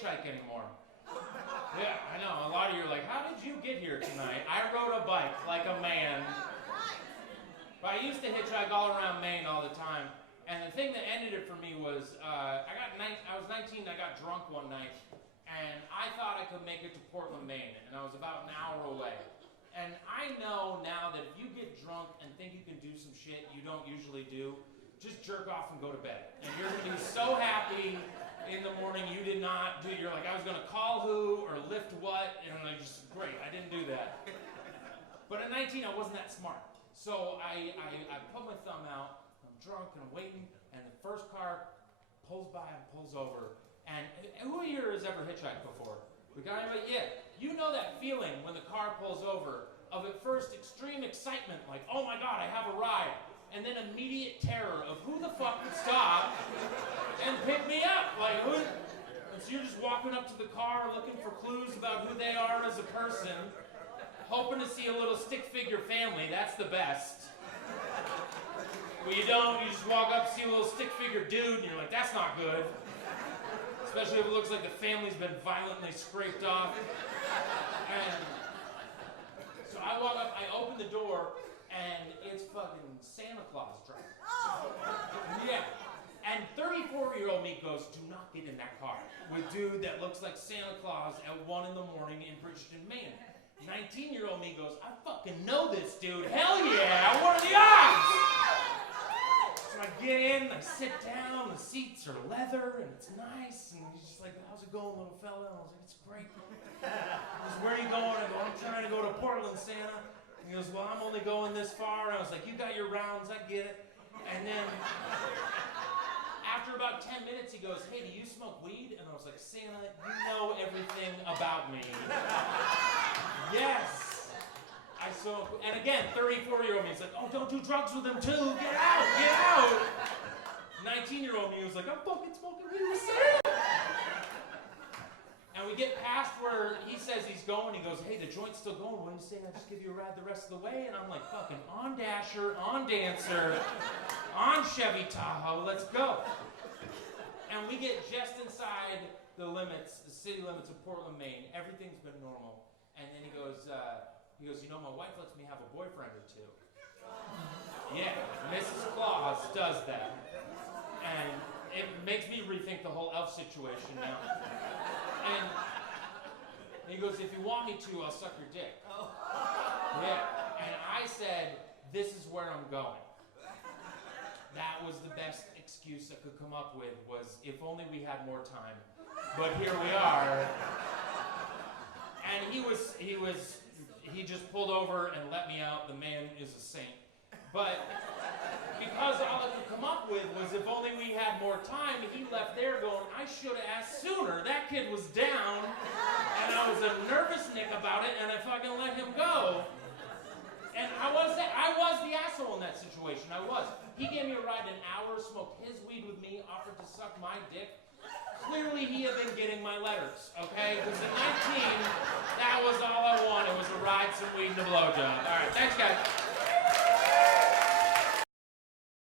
hitchhike anymore. Yeah, I know. A lot of you are like, how did you get here tonight? I rode a bike like a man. But I used to hitchhike all around Maine all the time. And the thing that ended it for me was, I was 19, I got drunk one night. And I thought I could make it to Portland, Maine. And I was about an hour away. And I know now that if you get drunk and think you can do some shit you don't usually do, just jerk off and go to bed. And you're going to be so happy in the morning you did not do. You're like, I was going to call who or lift what, and I just, great, I didn't do that. But at 19, I wasn't that smart. So I put my thumb out, I'm drunk and I'm waiting, and the first car pulls by and pulls over. And who here has ever hitchhiked before? We got anybody? Yeah. You know that feeling when the car pulls over of at first extreme excitement, like, oh my God, I have a ride. And then immediate terror of who the fuck would stop and pick me up? Like, who? And so you're just walking up to the car looking for clues about who they are as a person, hoping to see a little stick figure family. That's the best. Well, you don't. You just walk up, see a little stick figure dude, and you're like, that's not good. Especially if it looks like the family's been violently scraped off. And so I walk up, I open the door, and it's fucking Santa Claus driving. Yeah. And 34-year-old me goes, do not get in that car with dude that looks like Santa Claus at 1 in the morning in Bridgeton, Maine. 19-year-old me goes, I fucking know this dude. Hell yeah, what are the odds? So I get in, I sit down, the seats are leather, and it's nice, and he's just like, how's it going, little fella? And I was like, it's great. He goes, where are you going? I go, I'm trying to go to Portland, Santa. He goes, well, I'm only going this far. And I was like, you got your rounds, I get it. And then after about 10 minutes, he goes, hey, do you smoke weed? And I was like, Santa, you know everything about me. Yes. I smoke. And again, 34-year-old me is like, oh, don't do drugs with him too. Get out, get out. 19-year-old me was like, I'm fucking smoking weed with Santa. And we get past where he says he's going. He goes, hey, the joint's still going. When you say I just give you a ride the rest of the way? And I'm like, fucking on Dasher, on Dancer, on Chevy Tahoe. Let's go. And we get just inside the limits, the city limits of Portland, Maine. Everything's been normal. And then he goes, you know, my wife lets me have a boyfriend or two. Yeah, Mrs. Claus does that. And it makes me rethink the whole elf situation now. And he goes, if you want me to, I'll suck your dick. Yeah. And I said, this is where I'm going. That was the best excuse I could come up with, was if only we had more time. But here we are. And he just pulled over and let me out. The man is a saint. But because all I could come up with was if only we had more time, he left there going, I should have asked sooner. That kid was down, and I was a nervous Nick about it, and I fucking let him go. And I was the asshole in that situation. I was. He gave me a ride an hour, smoked his weed with me, offered to suck my dick. Clearly he had been getting my letters, okay? Because at 19, that was all I wanted, was a ride, some weed, and a blowjob. All right, thanks, guys.